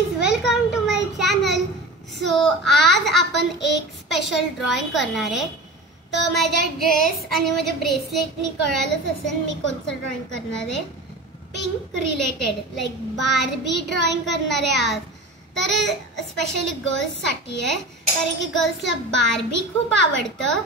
Guys, welcome to my channel. So आज आपण एक स्पेशल ड्रॉइंग करणार आहे. तर माझ्या ड्रेस आणि माझ्या ब्रेसलेटनी कळालंच असेल मी कोणतं ड्रॉइंग करणार आहे. Pink related like Barbie drawing करणार आहे आज. तर स्पेशली गर्ल्ससाठी आहे, कारण की गर्ल्सला बार्बी खूप आवडतं.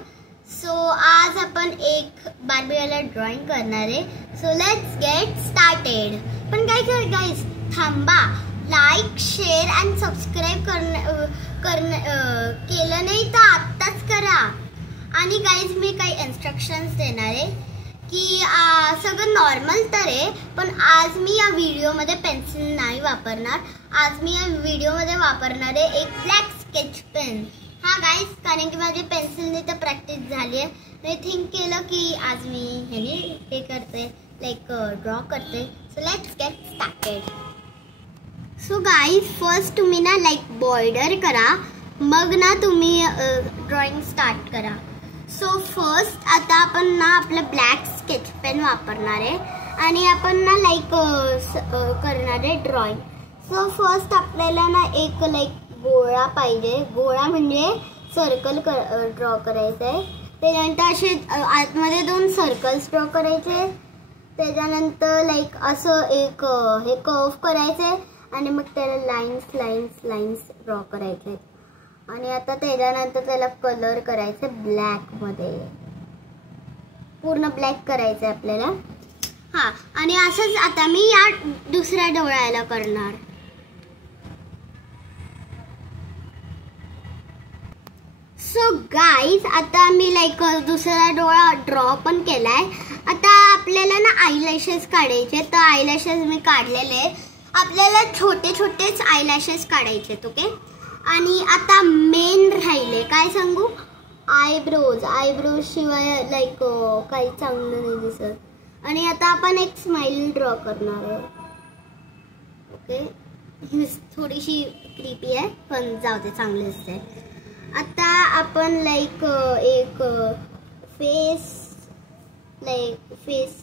सो आज आपण एक बार्बीवाला ड्रॉइंग करणार आहे. So let's get started. पण काय कर गाईज, थांबा. लाईक, शेअर अँड सबस्क्राईब केलं नाही तर आत्ताच करा. आणि गाईज मी काही इन्स्ट्रक्शन्स देणार आहे की सगळं नॉर्मल तर आहे, पण आज मी या व्हिडिओमध्ये पेन्सिल नाही वापरणार. आज मी या व्हिडिओमध्ये वापरणार आहे एक ब्लॅक स्केच पेन. हा गाईज, कारण की माझी पेन्सिलने तर प्रॅक्टिस झाली आहे. मी थिंक केलं की आज मी हे करते, लाईक ड्रॉ करते. So let's get started. So guys, first तुम्ही ना लाईक बॉर्डर करा, मग ना तुम्ही ड्रॉइंग स्टार्ट करा. सो फर्स्ट आता आपण ना आपलं ब्लॅक स्केच पेन वापरणार आहे आणि आपण ना लाईक करणार आहे ड्रॉइंग. सो फर्स्ट आपल्याला ना एक लाईक गोळा पाहिजे. गोळा म्हणजे सर्कल ड्रॉ करायचं आहे. त्याच्यानंतर असे आतमध्ये 2 सर्कल्स ड्रॉ करायचे. त्याच्यानंतर लाईक असं एक हे कर्व करायचं आणि मग त्याला लाईन्स ड्रॉ करायचे. आणि आता त्याच्यानंतर त्याला कलर करायचे ब्लॅकमध्ये, पूर्ण ब्लॅक करायचं आहे आपल्याला. हां, आणि असंच आता मी या दुसऱ्या डोळ्याला करणार. सो गाईज, आता मी लाईक दुसरा डोळा ड्रॉ पण केलाय. आता आपल्याला ना आयलॅशेस काढायचे. तर आयलॅशेस मी काढलेले. आपल्याला छोटे छोटेच आयलॅशेस काढायचे. ओके. आणि आता मेन राहिले, काय सांगू, आयब्रोज शिवाय लाईक काही चांगलं नाही दिसत. आणि आता आपण एक स्माइल ड्रॉ करणार आहे. ओके, थोडीशी क्रीपी आहे पण जाऊ दे, चांगली दिसते. आता आपण लाईक एक फेस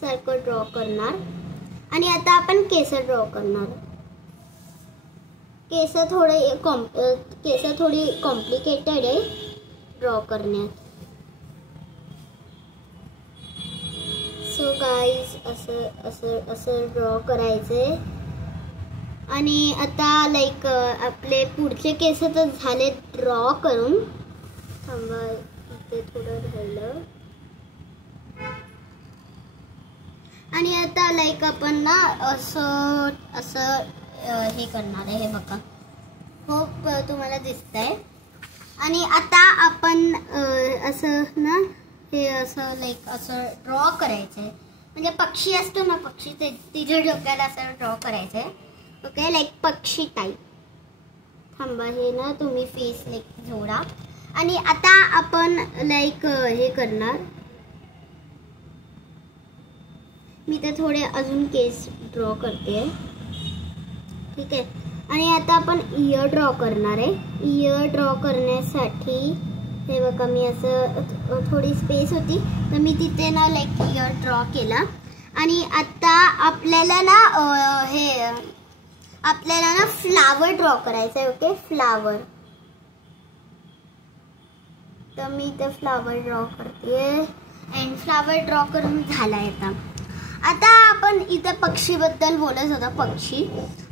सारखं ड्रॉ करणार. आणि आता आपण केस ड्रॉ करणार. केस थोडी कॉम्प्लिकेटेड आहे ड्रॉ करण्यात. सो गाईज, असं ड्रॉ करायचे. आणि आता लाईक आपले पुढचे केस तर झाले ड्रॉ करून. थांबा, इथे थोडं राहिलं. आणि आता लाईक आपण ना असं हे करणार आहे. हे बघा, होप तुम्हाला दिसतंय. आणि आता आपण असं ना हे असं लाईक असं ड्रॉ करायचं आहे. म्हणजे पक्षी असतो ना, पक्षी, ते तिच्या डोक्याला असं ड्रॉ करायचं आहे. ओके, लाईक पक्षी टाईप. थांबा, हे ना तुम्ही फेस लाईक जोडा. आणि आता आपण लाईक हे करणार. मी तर थोडे अजून केस ड्रॉ करते. ठीक आहे. आणि आता आपण इयर ड्रॉ करणार आहे. इयर ड्रॉ करण्यासाठी हे बघा, मी असं थोडी स्पेस होती तर मी तिथे ना लाईक इयर ड्रॉ केला. आणि आता आपल्याला ना फ्लावर ड्रॉ करायचं आहे. Okay, flower. तर मी इथे फ्लावर ड्रॉ करते. अँड फ्लावर ड्रॉ करून झाला आहे. आता आपण इथं पक्षीबद्दल बोलत होता, पक्षी.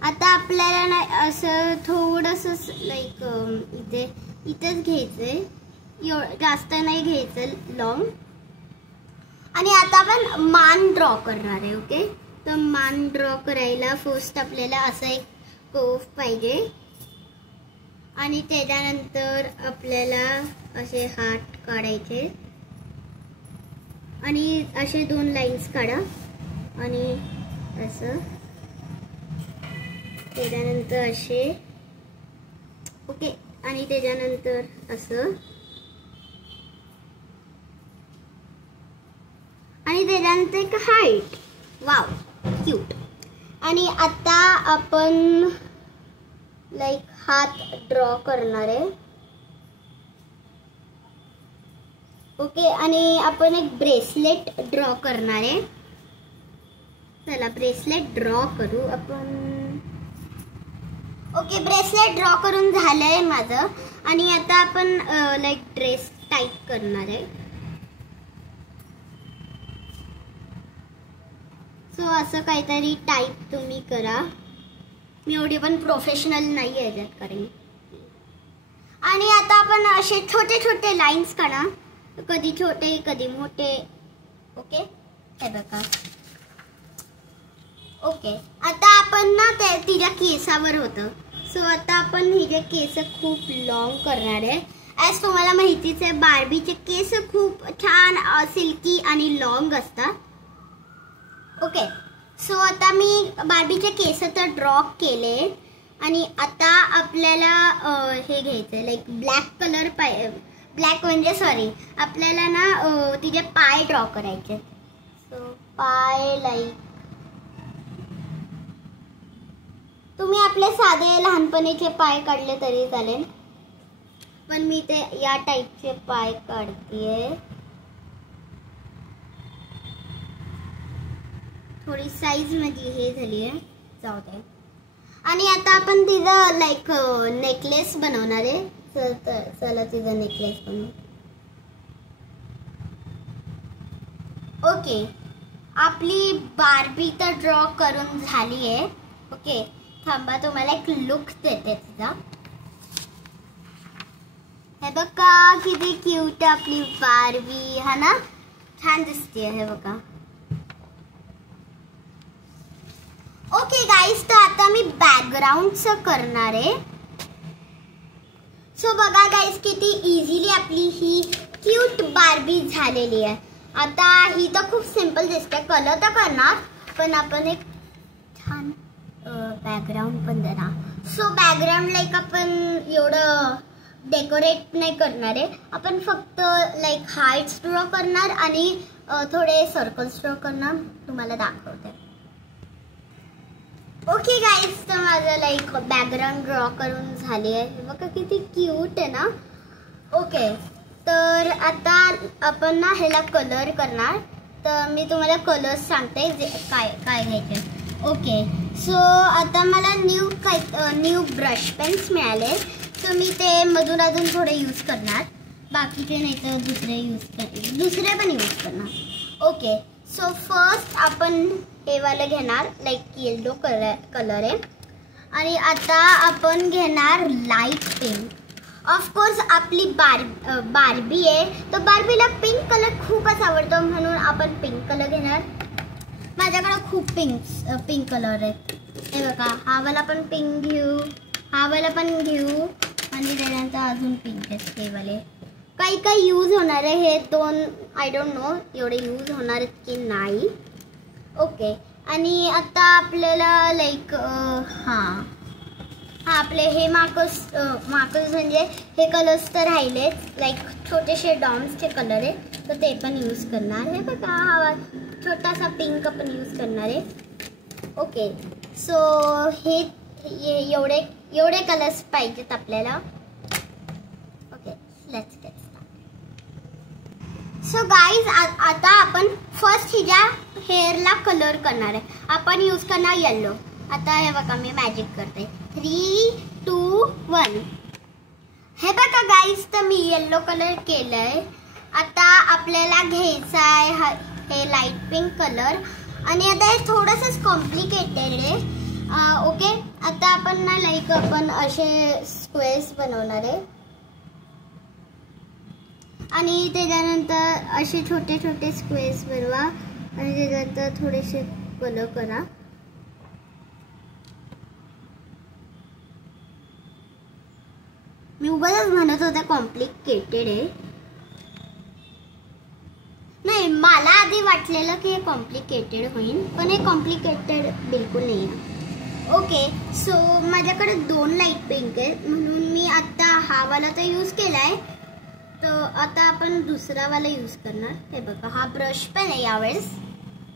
आता आपल्याला ना असं थोडंसं लाईक इथेच घ्यायचंय, जास्त नाही घ्यायचं लॉंग. आणि आता आपण मान ड्रॉ करणार आहे. ओके, तर मान ड्रॉ करायला फर्स्ट आपल्याला असं एक कर्व पाहिजे. आणि त्याच्यानंतर आपल्याला असे हात काढायचे. आणि असे 2 लाईन्स काढा. आणि असं त्याच्यानंतर असे. ओके, आणि त्याच्यानंतर असं. आणि त्याच्यानंतर एक हाईट. Wow, cute. आणि आता आपण लाईक हात ड्रॉ करणार आहे. ओके, आणि आपण एक ब्रेसलेट ड्रॉ करणार आहे. चला ब्रेसलेट ड्रॉ करू आपण. ओके, ब्रेसलेट ड्रॉ करून झालंय माझं आणि आता आपण लाईक ड्रेस टाईप करणार आहे. सो असं काहीतरी टाईप तुम्ही करा. मी एवढी पण प्रोफेशनल नाही आहे त्यात करेन. आणि आता आपण असे छोटे छोटे लाईन्स काढा, कधी छोटे कधी मोठे. ओके, हे बघा. ओके, आता आपण ना ते तिच्या केसावर होतं. सो आता आपण हिचे केस खूप लॉंग करणार आहे. ॲज तुम्हाला माहितीच आहे, बार्बीचे केस खूप छान सिल्की आणि लॉंग असतात. ओके, सो आता मी बार्बीचे केस तर ड्रॉ केले आणि आता आपल्याला हे घ्यायचं आहे, लाईक ब्लॅक कलर ब्लॅक म्हणजे सॉरी, आपल्याला ना तिचे पाय ड्रॉ करायचे. सो पाय लाईक तुम्ही आपले साधे लहानपणीचे पाय काढले तरी चालेल, पण मी ते या टाईपचे पाय काढतेय. थोडी साईज मध्ये हे झाली आहे, जाऊ दे. आणि आता आपण तिचं लाईक नेकलेस बनवणार आहे. चला तिचा नेकलेस बनवू. ओके, आपली बार्बी तर ड्रॉ करून झाली आहे. ओके, थांबा, तुम्हाला एक लुक देते तिचा. हे बघा किती क्यूट आपली बार्बी, हा ना, छान दिसते. हे बघा. ओके गाईज, तर आता मी बॅकग्राऊंडचं करणार आहे. सो बघा गाईज, किती इझिली आपली ही क्यूट बार्बी झालेली आहे. आता ही तर खूप सिंपल दिसते. कलर तर करणार, पण आपण एक छान बॅकग्राऊंड पण देणार. सो बॅकग्राऊंड लाईक आपण एवढं डेकोरेट नाही करणार आहे. आपण फक्त लाईक हार्ट्स ड्रॉ करणार आणि थोडे सर्कल्स ड्रॉ करणार. तुम्हाला दाखवते. ओके गाईज, तर माझं लाईक बॅकग्राऊंड ड्रॉ करून झाली आहे. बघा किती क्यूट आहे ना. ओके, तर आता आपण ना ह्याला कलर करणार. तर मी तुम्हाला कलर्स सांगते जे काय काय घ्यायचे. ओके, सो आता मला न्यू ब्रश पेन्स मिळाले. सो मी ते मधून अजून थोडे यूज करणार, बाकीचे नाही तर दुसरे पण यूज करणार. ओके, सो फर्स्ट आपण हे वाले घेणार, लाईक येलो कलर आहे. आणि आता आपण घेणार लाईट पिंक. ऑफकोर्स आपली बार्बी आहे, तर बार्बीला पिंक कलर खूपच आवडतो, म्हणून आपण पिंक कलर घेणार. माझ्याकडे खूप पिंक कलर आहेत. हे बघा, हा वाला पण पिंक घेऊ, हा वाला पण घेऊ आणि त्यानंतर अजून पिंक आहेत हे वाले. काही यूज होणार आहे. हे दोन आय डोंट नो एवढे यूज होणार आहेत की नाही. ओके, आणि आता आपल्याला लाईक आपले हे मार्कर्स म्हणजे हे कलर्स तर राहिलेच, लाईक छोटेसे डॉम्सचे कलर आहे, तर ते पण यूज करणार. हे बघा, हा छोटासा पिंक पण यूज करणार आहे. ओके, सो हे एवढे कलर्स पाहिजेत आपल्याला. Okay, let's get start. So guys, आता आपण फर्स्ट हिच्या हेअरला कलर करणार आहे. आपण यूज करणार येल्लो. आता हे बघा, मी मॅजिक करते. 3, 2, 1. हे बघा गाईज, तर मी येल्लो कलर केलंय. आता आपल्याला घ्यायचा आहे हे लाईट पिंक कलर. आणि आता हे थोडंसं कॉम्प्लिकेटेड आहे. ओके, आता आपण ना लाईक आपण असे स्क्वेअर्स बनवणार आहे आणि त्याच्यानंतर असे छोटे छोटे स्क्वेअर्स बनवा आणि त्याच्यानंतर थोडेसे कलर करा. मी उगाच म्हणत होते कॉम्प्लिकेटेड आहे. नाही, मला आधी वाटलेलं की हे कॉम्प्लिकेटेड होईल, पण हे कॉम्प्लिकेटेड बिलकुल नाही आहे. ओके, सो माझ्याकडे 2 लाईट पिंक आहेत, म्हणून मी आता हा वाला तर यूज केला आहे. तर आता आपण दुसरा वाला यूज करणार. हे बघा, हा ब्रश पण आहे यावेळेस.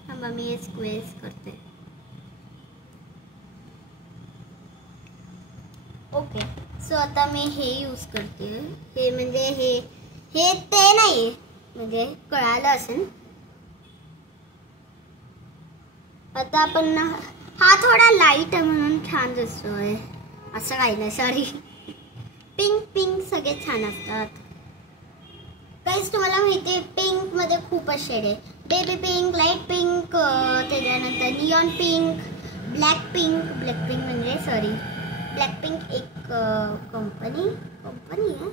थांबा, मी हे स्क्वेअर्स करते. ओके, सो आता मी हे यूज करते. हे म्हणजे हे ते नाही, म्हणजे कळालं असेल. आता आपण हा थोडा लाईट आहे म्हणून छान दिसतोय. असं काही नाही, सॉरी. पिंक पिंक सगळे छान असतात. गाईज तुम्हाला माहिती आहे पिंक मध्ये खूपच शेड आहे. बेबी पिंक, लाईट पिंक, त्याच्यानंतर neon pink, black pink. Black pink म्हणजे सॉरी ब्लॅक पिंक एक कंपनी आहे.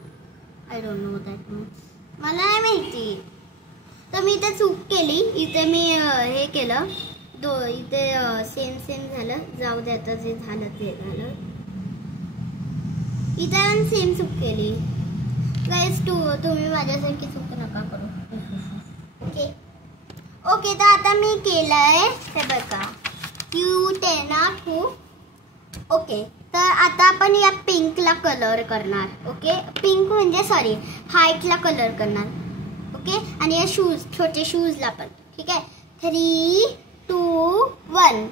I don't know that means, मला नाही माहिती. तर मी इथे चूक केली. इथे मी हे केलं इथे सेम झालं. जाऊ दे आता, जे झालं ते झालं. इथे सेम चूक केली. गाईज तुम्ही माझ्यासारखी चूक नका करू. ओके तर आता मी केलंय हे बघा Q10 ओके. तर आता आपण या पिंकला कलर करणार. ओके, पिंक म्हणजे सॉरी हाईटला कलर करणार. ओके, आणि या छोटे शूजला पण. ठीक आहे, 3, 2, 1.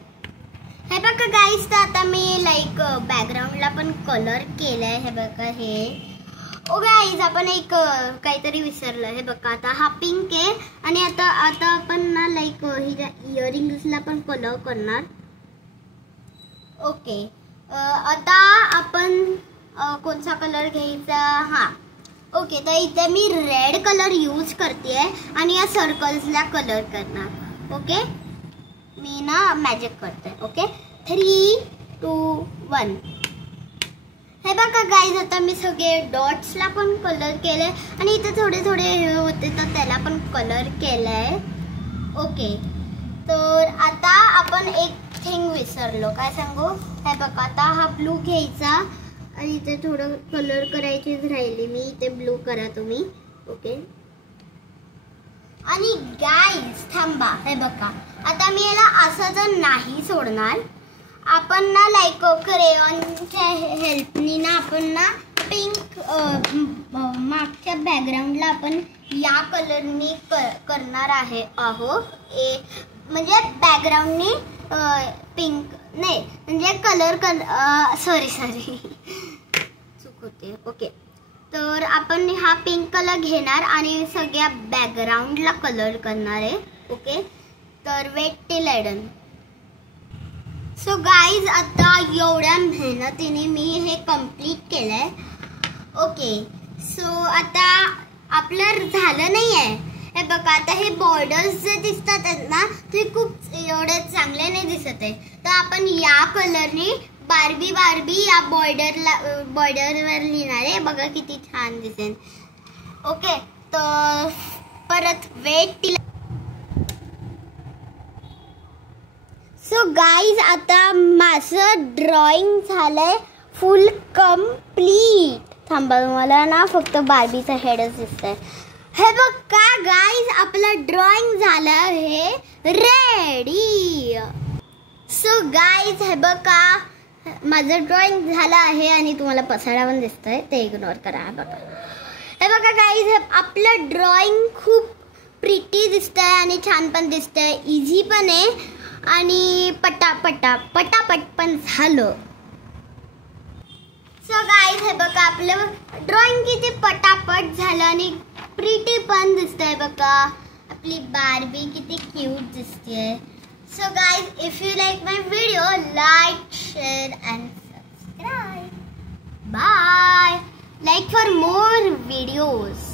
हे बघा गाईज, तर आता मी लाईक बॅकग्राऊंडला पण कलर केलाय. हे बघा हे. ओ गाईज, आपण एक काहीतरी विसरलं. हे बघा आता हा पिंक आहे आणि आता आपण ना लाईक हिच्या इयरिंग्सला पण कलर करणार. ओके, आता आपण कोणता कलर घ्यायचा? हां ओके, तर इथे मी रेड कलर यूज करते आणि या सर्कल्सला कलर करणार. ओके, मी ना मॅजिक करते. ओके, 3, 2, 1. हे बघा गाईज, आता मी सगळे डॉट्सला पण कलर केले आणि इथे थोडे हे होते तर त्याला पण कलर केलाय. ओके, तर आता आपण एक थिंग विसरलो. काय सांगू? हे बघा, आता हा ब्लू घ्यायचा आणि इथे थोडं कलर करायचीच राहिली मी. इथे ब्लू करा तुम्ही. ओके, आणि गाईज थांबा. हे बघा, आता मी याला असं तर नाही सोडणार. आपण ना लाईक क्रेयॉनच्या हेल्पनी ना आपण ना पिंक मागच्या बॅकग्राऊंडला आपण या कलरनी करणार आहो. म्हणजे बॅकग्राऊंडनी पिंक नाही म्हणजे कलर सॉरी चूक होते. ओके, तर आपण हा पिंक कलर घेणार आणि सगळ्या बॅकग्राऊंडला कलर करणार आहे. ओके, तर wait till I done. So guys, आता एवढ्या मेहनतीने मी हे कंप्लीट केलंय. ओके, सो आता आपलं झालं नाही आहे. हे बघा, आता हे बॉर्डर्स जे दिसतात ना ते खूप एवढे चांगले नाही दिसत आहे. तर आपण या कलरने बार्बी या बॉर्डरवर लिहिणार आहे. बघा किती छान दिसेल. ओके, तर परत वेट टिल. सो गाईज, आता माझं ड्रॉइंग झालंय फुल कम्प्लीट. थांबा, मला ना फक्त बार्बीचा हेडच दिसतंय. हे बघा गाईज, आपलं ड्रॉइंग झालं हे रेडी. सो गाईज, हे बघा माझं ड्रॉइंग झालं आहे आणि तुम्हाला पसारा पण दिसतोय, ते इग्नोर करा. बघा, हे बघा गाईज, आपलं ड्रॉइंग खूप प्रिटी दिसतंय आणि छान पण दिसतंय. इझी पण आहे आणि पटापट पण झालं. सो गाईज, हे बघा आपलं ड्रॉइंग किती पटापट झालं आणि प्रिटी पण दिसतंय. बघा आपली बार्बी किती क्यूट दिसते. So guys, if you like my video, like, share and subscribe. Bye. Like for more videos.